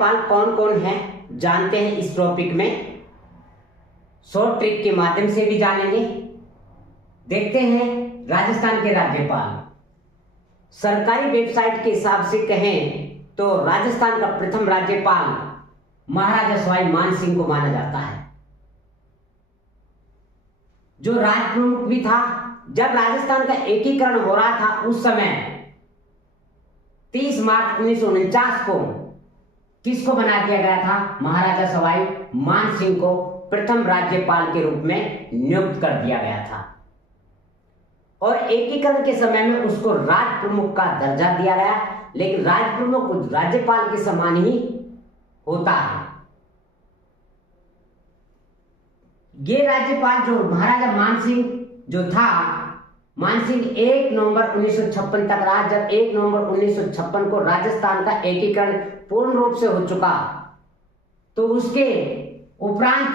राज्यपाल कौन कौन है जानते हैं इस टॉपिक में। शॉर्ट ट्रिक के माध्यम से भी जानेंगे। देखते हैं राजस्थान के राज्यपाल। सरकारी वेबसाइट के हिसाब से कहें तो राजस्थान का प्रथम राज्यपाल महाराजा सवाई मान सिंह को माना जाता है, जो राज प्रमुख भी था। जब राजस्थान का एकीकरण हो रहा था उस समय 30 मार्च 1949 को किसको बना दिया गया था? महाराजा सवाई मान सिंह को प्रथम राज्यपाल के रूप में नियुक्त कर दिया गया था और एकीकरण के समय में उसको राज प्रमुख का दर्जा दिया गया। लेकिन राज प्रमुख राज्यपाल के समान ही होता है। ये राज्यपाल जो महाराजा मान सिंह जो था, मान सिंह 1 नवंबर 1956 तक रहा। जब 1 नवंबर 1956 को राजस्थान का एकीकरण पूर्ण रूप से हो चुका तो उसके उपरांत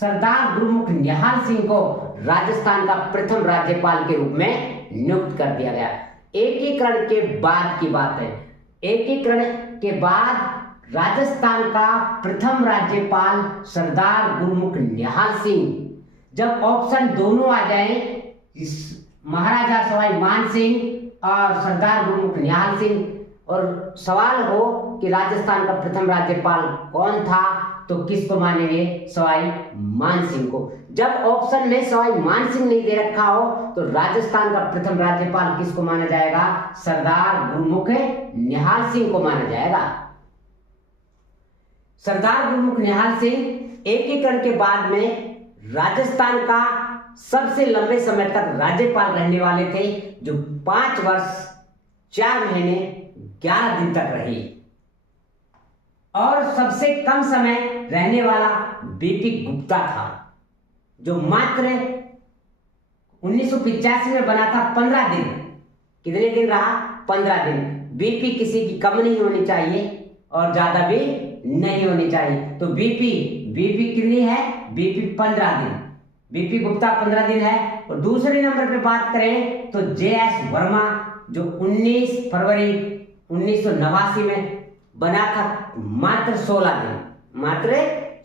सरदार गुरुमुख निहाल सिंह को राजस्थान का प्रथम राज्यपाल के रूप में नियुक्त कर दिया गया। एकीकरण के बाद की बात है। एकीकरण के बाद राजस्थान का प्रथम राज्यपाल सरदार गुरुमुख निहाल सिंह, जब ऑप्शन दोनों आ जाए, महाराजा सवाई मान सिंह और सरदार गुरुमुख निहाल सिंह, और सवाल हो कि राजस्थान का प्रथम राज्यपाल कौन था, तो किसको मानेंगे? सवाई मान सिंह को। जब ऑप्शन में सवाई मान सिंह नहीं दे रखा हो तो राजस्थान का प्रथम राज्यपाल किसको माना जाएगा? सरदार गुरुमुख निहाल सिंह को माना जाएगा। सरदार गुरुमुख निहाल सिंह एकीकरण के बाद में राजस्थान का सबसे लंबे समय तक राज्यपाल रहने वाले थे, जो 5 वर्ष 4 महीने 11 दिन तक रहे। और सबसे कम समय रहने वाला बीपी गुप्ता था, जो मात्र 1985 में बना था 15 दिन। कितने दिन रहा? 15 दिन। बीपी किसी की कम नहीं होनी चाहिए और ज्यादा भी नहीं होनी चाहिए। तो बीपी कितनी है? बीपी 15 दिन। बीपी गुप्ता 15 दिन है। और दूसरे नंबर पे बात करें तो जेएस वर्मा, जो 19 फरवरी 1989 में बना था, मात्र 16 दिन। मात्र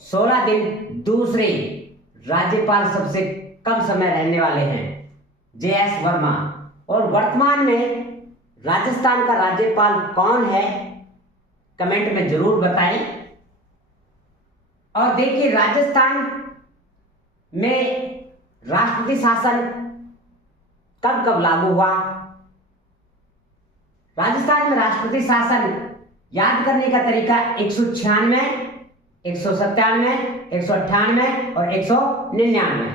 16 दिन दूसरे राज्यपाल सबसे कम समय रहने वाले हैं, जेएस वर्मा। और वर्तमान में राजस्थान का राज्यपाल कौन है? कमेंट में जरूर बताएं। और देखिए, राजस्थान में राष्ट्रपति शासन कब कब लागू हुआ? राजस्थान में राष्ट्रपति शासन याद करने का तरीका 196, 197, 198 और 199।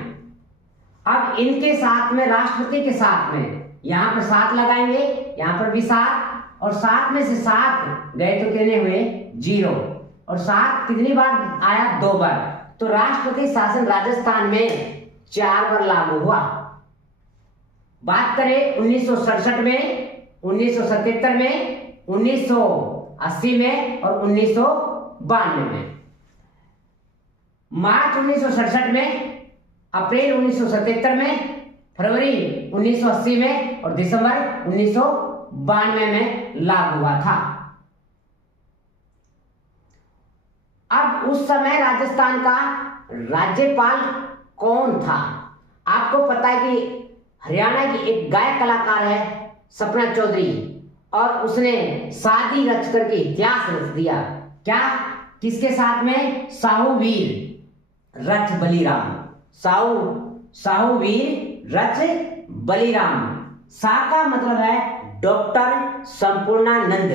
अब इनके साथ में, राष्ट्रपति के साथ में, यहां पर 7 लगाएंगे, यहां पर भी 7, और 7 में से 7 गए तो कितने हुए? 0। और 7 कितनी बार आया? 2 बार। तो राष्ट्रपति शासन राजस्थान में 4 बार लागू हुआ। बात करें 1967 में, 1977 में, 1980 में और 1992 में। मार्च 1967 में, अप्रैल 1977 में, फरवरी 1980 में और दिसंबर 1992 में लागू हुआ था। अब उस समय राजस्थान का राज्यपाल कौन था? आपको पता है कि हरियाणा की एक गायक कलाकार है सपना चौधरी, और उसने शादी रच करके इतिहास रच दिया। क्या? किसके साथ में? साहूवीर रच बलिराम। साहूवीर रच बलिराम। सा का मतलब है डॉक्टर संपूर्णानंद,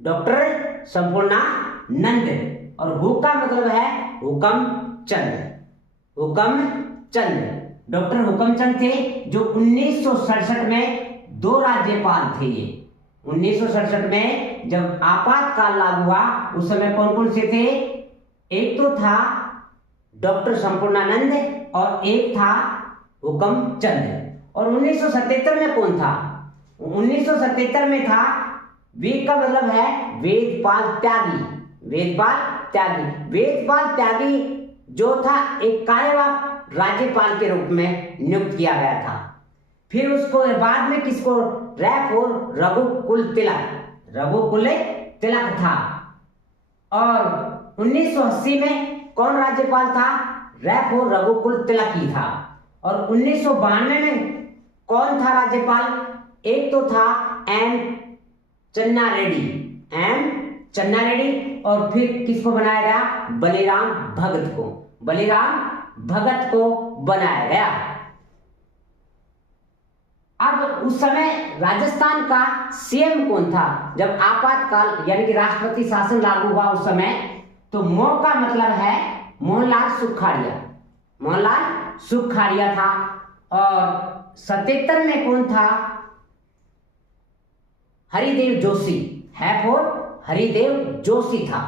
डॉक्टर संपूर्णानंद। और हु का मतलब है हुकमचंद, हुकमचंद। डॉक्टर हुकमचंद थे, जो 1967 में 2 राज्यपाल थे। 1967 में जब आपातकाल लागू हुआ उस समय कौन कौन से थे? एक तो था डॉक्टर संपूर्णानंद और एक था हुकमचंद। और 1977 में कौन था? 1977 में था, वे का मतलब है वेदपाल त्यागी। वेदपाल त्यागी। वेदपाल त्यागी जो था एक कार्यवाहक राज्यपाल के रूप में नियुक्त किया गया था। फिर उसको बाद में किसको? रघुकुल तिलक था। और 1980 में कौन राज्यपाल था? रेफो रघुकुल तिलक ही था। और 1992 में कौन था राज्यपाल? एक तो था एम चन्ना रेड्डी और फिर किसको बनाया गया? बलिराम भगत को बनाया गया। अब उस समय राजस्थान का सीएम कौन था जब आपातकाल यानी कि राष्ट्रपति शासन लागू हुआ उस समय? तो मो का मतलब है मोहनलाल सुखाड़िया था। और 77 में कौन था? हरिदेव जोशी था।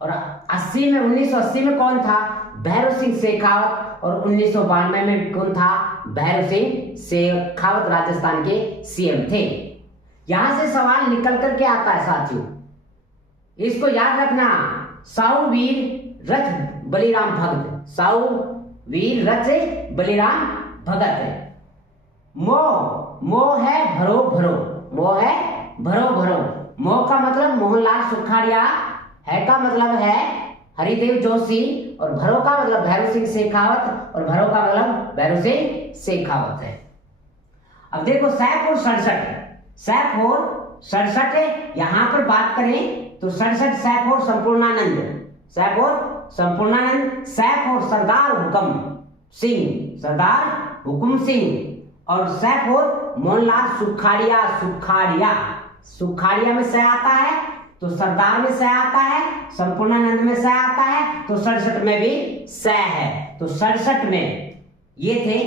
और 1980 में कौन था? भैरव सिंह शेखावत। और 1992 में कौन था? भैरव सिंह शेखावत राजस्थान के सीएम थे। यहां से सवाल निकल करके आता है साथियों, इसको याद रखना। साहू वीर रथ बलिराम भगत। मो है भरो। मो का मतलब मोहनलाल सुखाड़िया, है का मतलब है हरिदेव जोशी, और भरो का मतलब भैरव सिंह शेखावत, और भरो का मतलब भैरव सिंह शेखावत है। अब देखो सैफ और 67 यहां पर बात करें तो 67 सैफ और संपूर्णानंद, सैफ और सरदार हुकुम सिंह, और सैफ और मोहनलाल सुखाड़िया में सह आता है तो सरदार में सह आता है, संपूर्णानंद में सह आता है तो 67 में भी सह है। तो 67 में ये थे।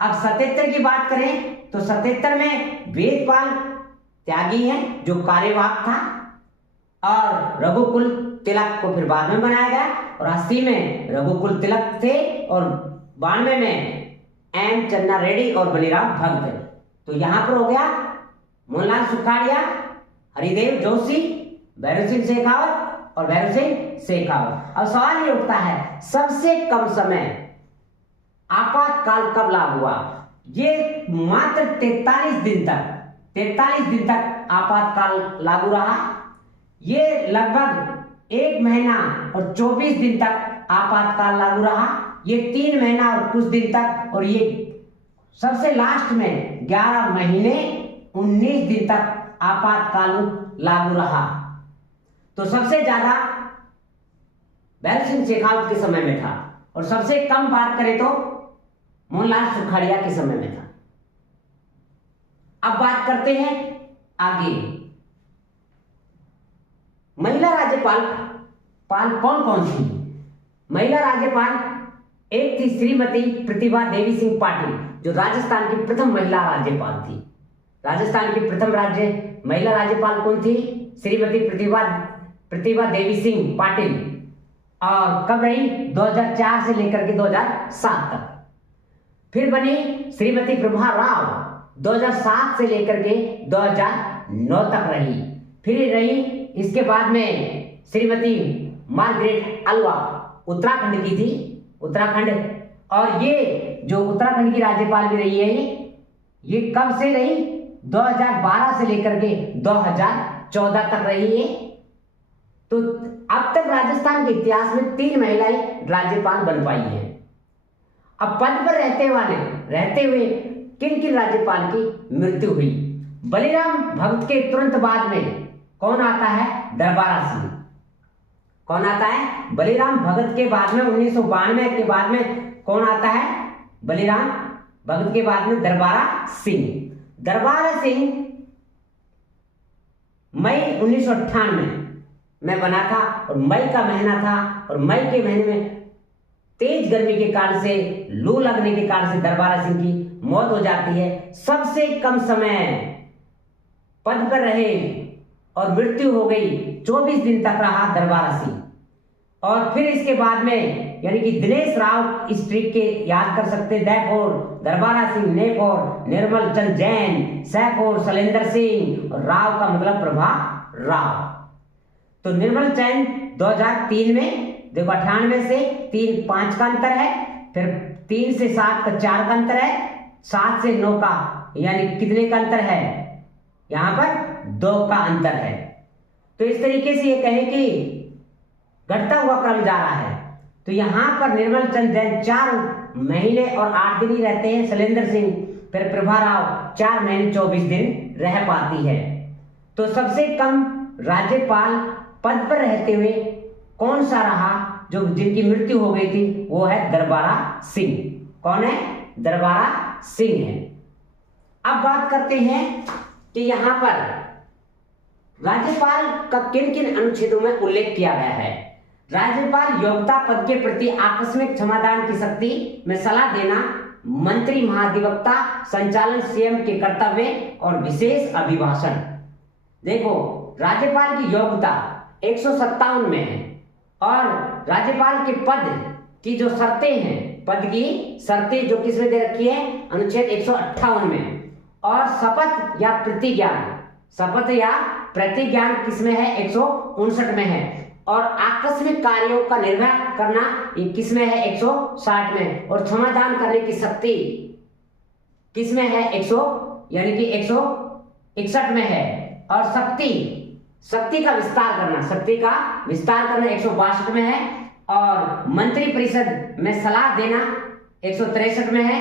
अब 77 की बात करें तो 77 में वेदपाल त्यागी है जो कार्यवाहक था, और रघुकुल तिलक को फिर बाद में बनाया गया। और 80 में रघुकुल तिलक थे और 92 में एम चन्ना रेड्डी और बलिराम भगत थे। तो यहां पर हो गया मोहनलाल सुखाड़िया, हरिदेव जोशी, भैरव सिंह शेखावत और भैरव सिंह शेखावत। अब सवाल ये उठता है सबसे कम समय आपातकाल कब लागू हुआ? ये मात्र 43 दिन तक आपातकाल लागू रहा। ये लगभग 1 महीना और 24 दिन तक आपातकाल लागू रहा। ये 3 महीना और कुछ दिन तक, और ये सबसे लास्ट में 11 महीने 19 दिन तक आपातकाल लागू रहा। तो सबसे ज्यादा भैरव सिंह शेखावत के समय में था, और सबसे कम बात करें तो मोहनलाल सुखाड़िया के समय में था। अब बात करते हैं आगे, महिला राज्यपाल कौन कौन थी? महिला राज्यपाल एक थी श्रीमती प्रतिभा देवी सिंह पाटिल, जो राजस्थान की प्रथम महिला राज्यपाल थी। राजस्थान की प्रथम महिला राज्यपाल कौन थी? श्रीमती प्रतिभा देवी सिंह पाटिल। और कब रही? 2004 से लेकर के 2007 तक। फिर बनी श्रीमती प्रभा राव, 2007 से लेकर के 2009 तक रही। फिर रही इसके बाद में श्रीमती मार्गरेट अल्वा, उत्तराखंड की थी, और ये जो उत्तराखंड की राज्यपाल भी रही है, ये कब से रही? 2012 से लेकर के 2014 तक रही है। तो अब तक राजस्थान के इतिहास में 3 महिलाएं राज्यपाल बन पाई हैं। अब पद पर रहते हुए किन राज्यपाल की मृत्यु हुई? बलिराम भगत के तुरंत बाद में कौन आता है? दरबारा सिंह। कौन आता है? बलिराम भगत के बाद में 1992 के बाद में कौन आता है? बलिराम भगत के बाद में दरबारा सिंह मई 1998 में बना था, और मई का महीना था, और मई के महीने में तेज गर्मी के कारण से, लू लगने के कारण से दरबारा सिंह की मौत हो जाती है। सबसे कम समय पद पर रहे और मृत्यु हो गई, 24 दिन तक रहा दरबारा सिंह। और फिर इसके बाद में यानी कि दिनेश राव इस ट्रिक के याद कर सकते, दरबारा सिंह, नेफोर निर्मल चंद जैन, सैफोर शैलेंद्र सिंह, और राव का मतलब प्रभा राव। तो निर्मल चंद 2003 में, देखो 98 से 3-5 का अंतर है, फिर 3 से 7 का 4 का अंतर है, 7 से 9 का यानी कितने का अंतर है? यहां पर 2 का अंतर है। तो इस तरीके से ये कहें कि घटता हुआ क्रम जा रहा है। तो यहाँ पर निर्मल चंद जैन 4 महीने और 8 दिन ही रहते हैं, शैलेंद्र सिंह फिर प्रभा राव 4 महीने 24 दिन रह पाती है। तो सबसे कम राज्यपाल पद पर रहते हुए कौन सा रहा, जो जिनकी मृत्यु हो गई थी, वो है दरबारा सिंह। कौन है? दरबारा सिंह है। अब बात करते हैं कि यहाँ पर राज्यपाल का किन किन अनुच्छेदों में उल्लेख किया गया है। राज्यपाल योग्यता पद के प्रति आकस्मिक क्षमादान की शक्ति में सलाह देना, मंत्री महाधिवक्ता, संचालन सीएम के कर्तव्य और विशेष अभिभाषण। देखो, राज्यपाल की योग्यता 157 में है और राज्यपाल के पद की जो शर्तें हैं, पद की शर्तें जो किसमें दे रखी है? अनुच्छेद 158 में। और शपथ या प्रतिज्ञान, शपथ या प्रतिज्ञान किसमें है? 159 में है। और आकस्मिक कार्यों का निर्वाह करना ये किसमें है? 160 में। और क्षमादान करने की शक्ति किसमें है? 100 यानी कि 161 में है। और शक्ति का विस्तार करना, शक्ति का विस्तार करना 162 में है। और मंत्री परिषद में सलाह देना 163 में है।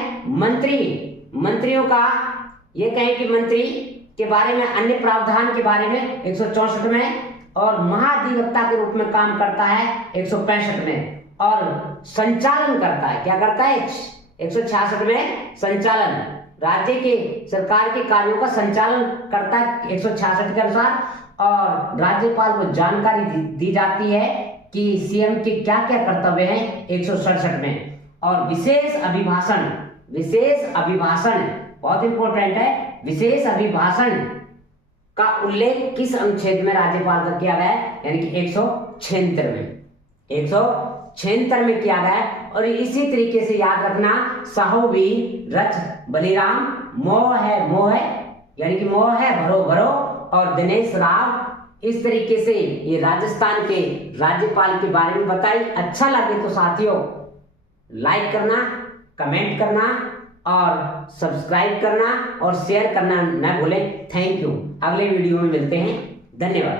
मंत्रियों का ये कहें कि मंत्री के बारे में अन्य प्रावधान के बारे में 164 में है। और महाधिवक्ता के रूप में काम करता है 165 में। और संचालन करता है, क्या करता है? 166 में संचालन, राज्य के सरकार के कार्यों का संचालन करता है 166 के अनुसार। और राज्यपाल को जानकारी दी जाती है कि सीएम के क्या क्या कर्तव्य हैं 167 में। और विशेष अभिभाषण बहुत इंपॉर्टेंट है। विशेष अभिभाषण का उल्लेख किस अनुच्छेद में राज्यपाल का किया गया है? यानी कि 176 में, 176 में किया गया है। और इसी तरीके से याद रखना, साहूवीर रच बलिराम, मोह है यानी कि मोह है भरो भरो, और दिनेश राव। इस तरीके से ये राजस्थान के राज्यपाल के बारे में बताई। अच्छा लगे तो साथियों लाइक करना, कमेंट करना और सब्सक्राइब करना और शेयर करना न भूलें। Thank you. अगले वीडियो में मिलते हैं। धन्यवाद।